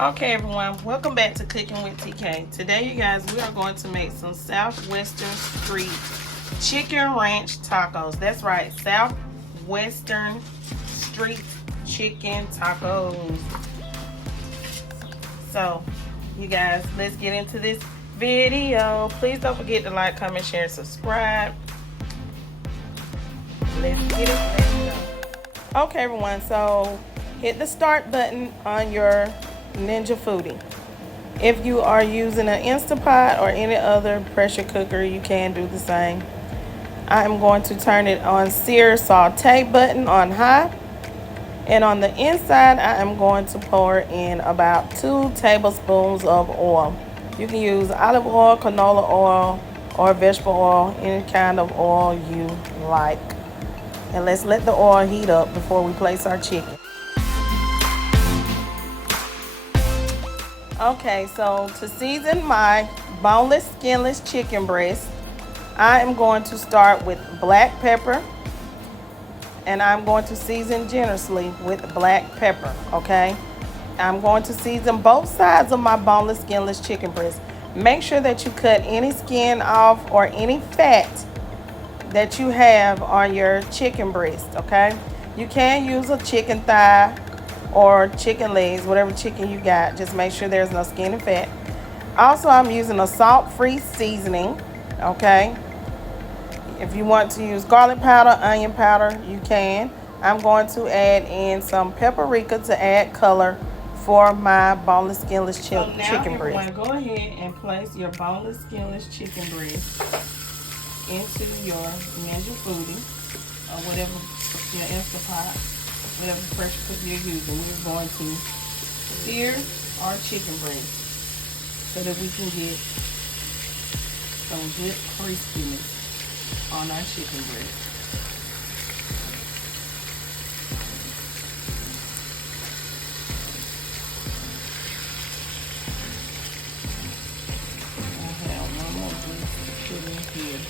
Okay everyone, welcome back to Cooking with TK. Today you guys, we are going to make some Southwestern Street Chicken Ranch Tacos. That's right, Southwestern Street Chicken Tacos. So you guys, let's get into this video. Please don't forget to like, comment, share, and subscribe. Let's get it. Okay everyone, so hit the start button on your Ninja Foodie. If you are using an Instapot or any other pressure cooker, you can do the same. I'm going to turn it on sear saute button on high, and on the inside I am going to pour in about 2 tablespoons of oil. You can use olive oil, canola oil, or vegetable oil, any kind of oil you like. And let's let the oil heat up before we place our chicken. Okay, so to season my boneless, skinless chicken breast, I am going to start with black pepper, and I'm going to season generously with black pepper, okay? I'm going to season both sides of my boneless, skinless chicken breast. Make sure that you cut any skin off or any fat that you have on your chicken breast, okay? You can use a chicken thigh or chicken legs, whatever chicken you got. Just make sure there's no skin and fat. Also, I'm using a salt-free seasoning, okay? If you want to use garlic powder, onion powder, you can. I'm going to add in some paprika to add color for my boneless, skinless chicken breast. Go ahead and place your boneless, skinless chicken breast into your Ninja Foodie or whatever your Instapot, whatever pressure cooker you're using. We're going to sear our chicken breast so that we can get some good crispiness on our chicken breast. I have one more breast to put in here.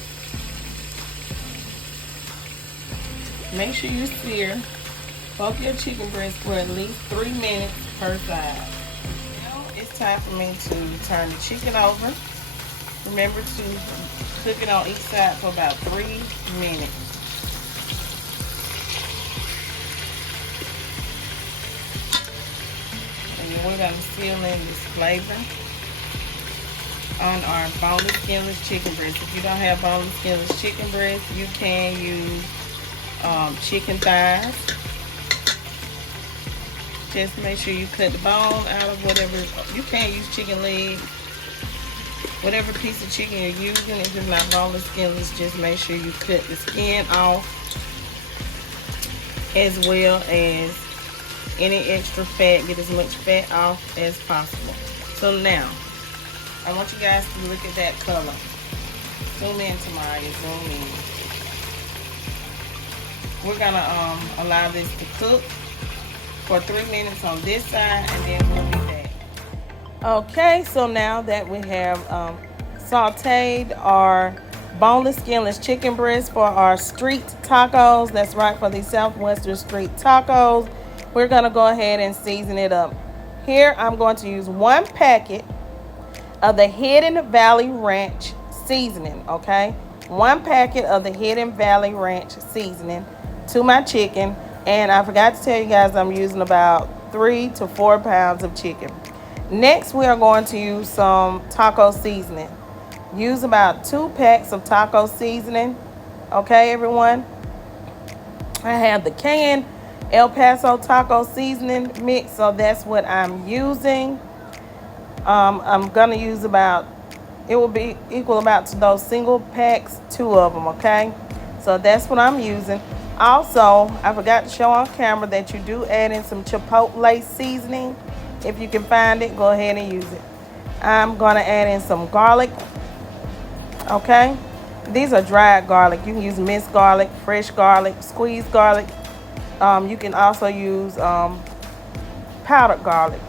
Make sure you sear both your chicken breasts for at least 3 minutes per side. Now it's time for me to turn the chicken over. Remember to cook it on each side for about 3 minutes. And then we're going to seal in this flavor on our boneless, skinless chicken breast. If you don't have boneless, skinless chicken breast, you can use chicken thighs. Just make sure you cut the bone out of whatever. You can use chicken legs, whatever piece of chicken you're using. If it's not boneless, skinless, just make sure you cut the skin off, as well as any extra fat. Get as much fat off as possible. So now, I want you guys to look at that color. Zoom in, Tamaya, zoom in. We're gonna allow this to cook for 3 minutes on this side, and then we'll be back. Okay, so now that we have sauteed our boneless, skinless chicken breast for our street tacos, that's right, for these Southwestern street tacos, we're gonna go ahead and season it up. Here, I'm going to use 1 packet of the Hidden Valley Ranch seasoning, okay? 1 packet of the Hidden Valley Ranch seasoning to my chicken. And I forgot to tell you guys, I'm using about 3 to 4 pounds of chicken. Next, we are going to use some taco seasoning. Use about 2 packs of taco seasoning. Okay, everyone? I have the canned El Paso taco seasoning mix, so that's what I'm using. I'm going to use about, it will be equal about to those single packs, 2 of them, okay? So that's what I'm using. Also, I forgot to show on camera that you do add in some chipotle seasoning. If you can find it, go ahead and use it. I'm going to add in some garlic. Okay? These are dried garlic. You can use minced garlic, fresh garlic, squeezed garlic. You can also use powdered garlic.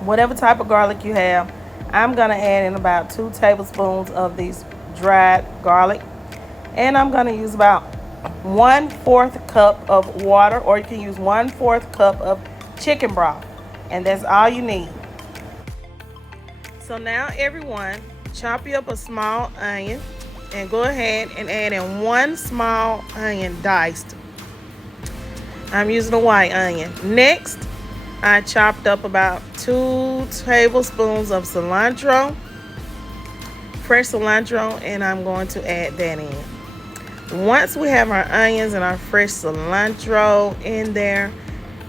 Whatever type of garlic you have. I'm going to add in about 2 tablespoons of these dried garlic. And I'm going to use about 1/4 cup of water, or you can use 1/4 cup of chicken broth. And that's all you need. So now everyone, chop you up a small onion and go ahead and add in 1 small onion diced. I'm using a white onion. Next, I chopped up about 2 tablespoons of cilantro, fresh cilantro, and I'm going to add that in. Once we have our onions and our fresh cilantro in there,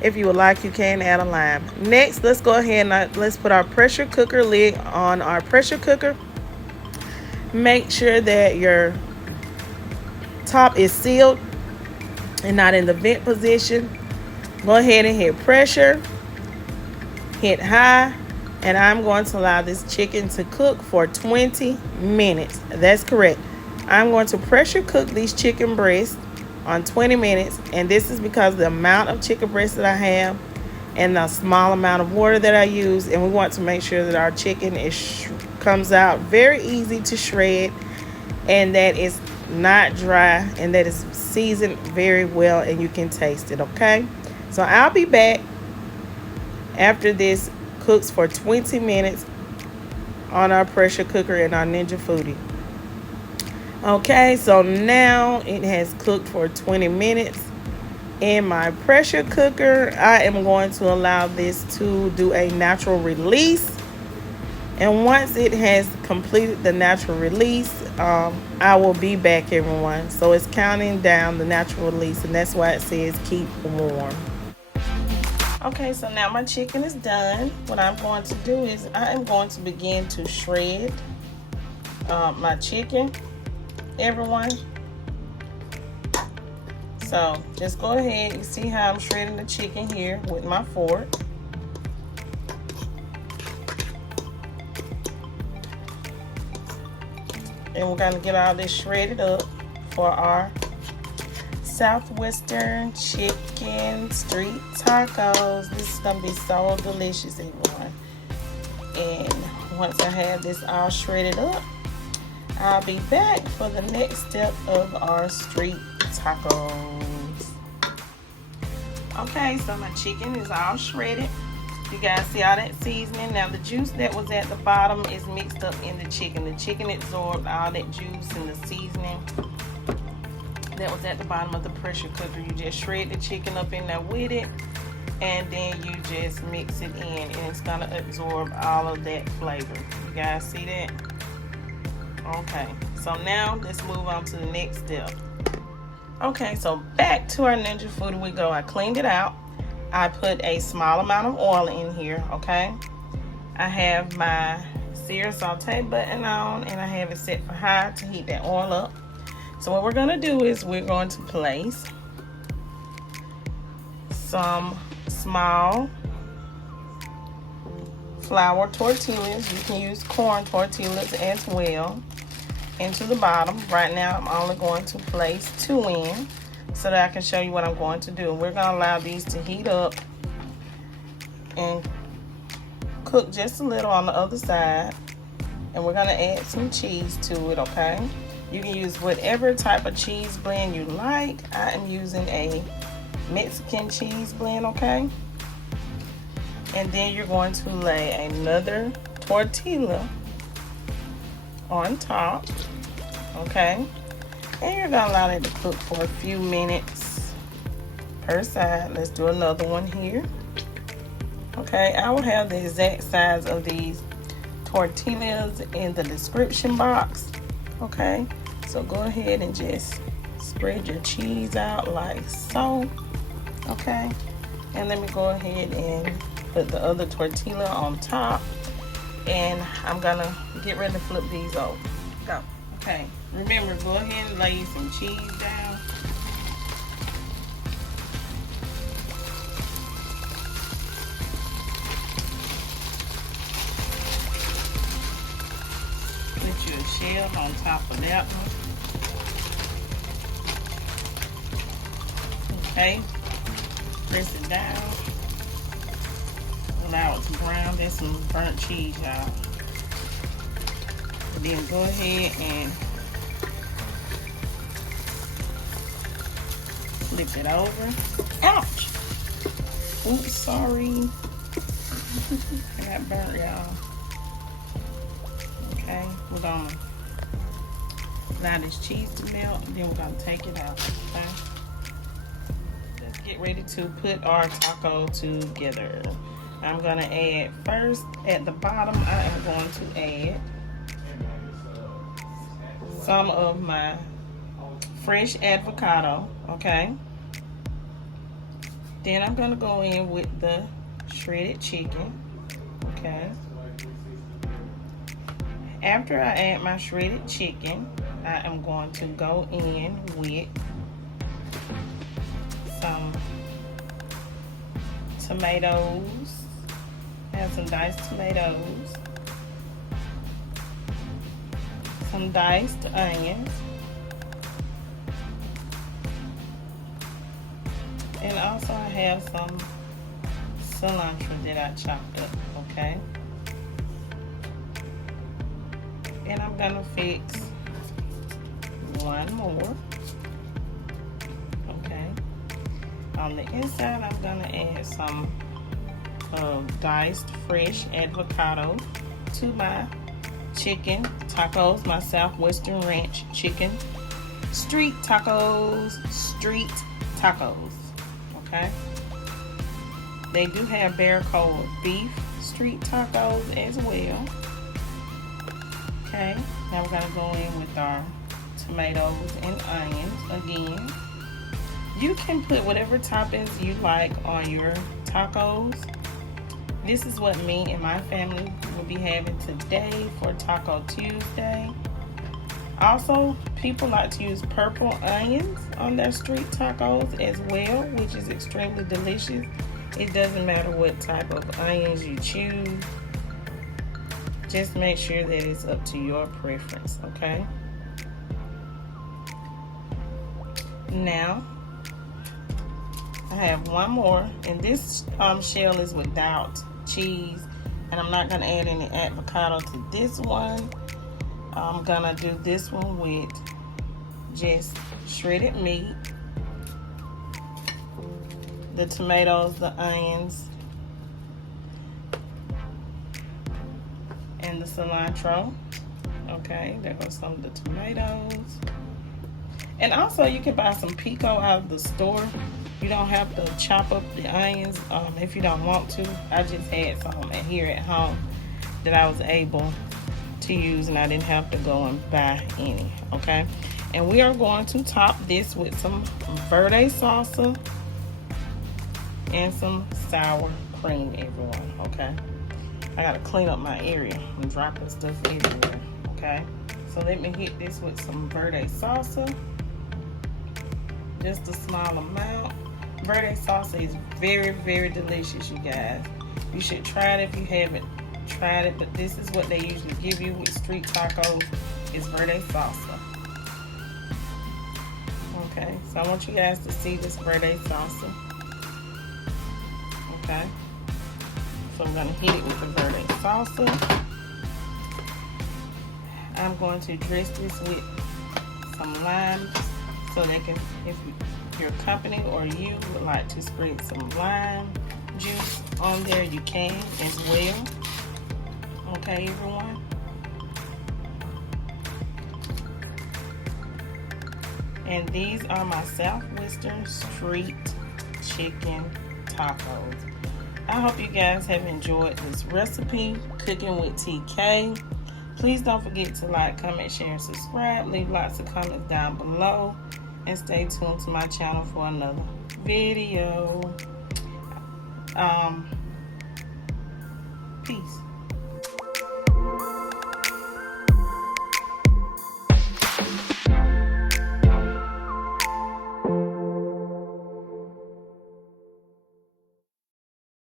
if you would like, you can add a lime. Next, let's go ahead and let's put our pressure cooker lid on our pressure cooker. Make sure that your top is sealed and not in the vent position. Go ahead and hit pressure, hit high, and I'm going to allow this chicken to cook for 20 minutes. That's correct. I'm going to pressure cook these chicken breasts on 20 minutes, and this is because of the amount of chicken breast that I have and the small amount of water that I use, and we want to make sure that our chicken comes out very easy to shred, and that it's not dry, and that it's seasoned very well and you can taste it. Okay, so I'll be back after this cooks for 20 minutes on our pressure cooker and our Ninja Foodi. Okay, so now it has cooked for 20 minutes in my pressure cooker. I am going to allow this to do a natural release, and once it has completed the natural release, I will be back, everyone. So it's counting down the natural release, and that's why it says keep warm. Okay, so now my chicken is done. What I'm going to do is I am going to begin to shred my chicken, everyone. So just go ahead. You see how I'm shredding the chicken here with my fork. And we're going to get all this shredded up for our Southwestern chicken street tacos. This is going to be so delicious, everyone. And once I have this all shredded up, I'll be back for the next step of our street tacos. Okay, so my chicken is all shredded. You guys see all that seasoning? Now the juice that was at the bottom is mixed up in the chicken. The chicken absorbed all that juice and the seasoning that was at the bottom of the pressure cooker. You just shred the chicken up in there with it, and then you just mix it in, and it's gonna absorb all of that flavor. You guys see that? Okay, so now let's move on to the next step. Okay, so back to our Ninja Foodi we go. I cleaned it out. I put a small amount of oil in here, okay? I have my sear sauté button on, and I have it set for high to heat that oil up. So what we're gonna do is we're going to place some small flour tortillas. You can use corn tortillas as well into the bottom. Right now I'm only going to place 2 in so that I can show you what I'm going to do. We're gonna allow these to heat up and cook just a little on the other side, and we're gonna add some cheese to it, okay? You can use whatever type of cheese blend you like. I am using a Mexican cheese blend, okay? And then you're going to lay another tortilla on top, okay? And you're gonna allow it to cook for a few minutes per side. Let's do another one here. Okay, I will have the exact size of these tortillas in the description box, okay? So go ahead and just spread your cheese out like so, okay? And let me go ahead and put the other tortilla on top, and I'm gonna get ready to flip these over. Go. Okay, remember, go ahead and lay some cheese down. Put your shell on top of that one. Okay, press it down. Allow it to brown. That's some burnt cheese, y'all. And then go ahead and flip it over. Ouch! Oops, sorry. I got burnt, y'all. Okay, we're gonna allow this cheese to melt, and then we're gonna take it out. Okay. Let's get ready to put our taco together. I'm gonna add first at the bottom. I am going to add some of my fresh avocado. Okay. Then I'm gonna go in with the shredded chicken. Okay. After I add my shredded chicken, I am going to go in with some tomatoes. I have some diced tomatoes, some diced onions, and also I have some cilantro that I chopped up, okay? And I'm gonna fix one more, okay? On the inside, I'm gonna add some diced fresh avocado to my chicken tacos, my Southwestern ranch chicken street tacos, okay? They do have Barracoa beef street tacos as well. Okay, now we're gonna go in with our tomatoes and onions again. You can put whatever toppings you like on your tacos. This is what me and my family will be having today for Taco Tuesday. Also, people like to use purple onions on their street tacos as well, which is extremely delicious. It doesn't matter what type of onions you choose. Just make sure that it's up to your preference, okay? Now, I have one more, and this shell is without cheese, and I'm not gonna add any avocado to this one. I'm gonna do this one with just shredded meat, the tomatoes, the onions, and the cilantro. Okay, there goes some of the tomatoes. And also you can buy some pico out of the store. You don't have to chop up the onions if you don't want to. I just had some here at home that I was able to use, and I didn't have to go and buy any, okay? And we are going to top this with some verde salsa and some sour cream, everyone, okay? I gotta clean up my area. I'm dropping stuff everywhere, okay? So let me hit this with some verde salsa. Just a small amount. Verde salsa is very, very delicious, you guys. You should try it if you haven't tried it, but this is what they usually give you with street tacos, is verde salsa. Okay, so I want you guys to see this verde salsa. Okay, so I'm gonna hit it with the verde salsa. I'm going to dress this with some lime, so they can, if your company or you would like to spread some lime juice on there, you can as well. Okay, everyone. And these are my Southwestern street chicken tacos. I hope you guys have enjoyed this recipe, Cooking with TK. Please don't forget to like, comment, share, and subscribe. Leave lots of comments down below. And stay tuned to my channel for another video. Peace.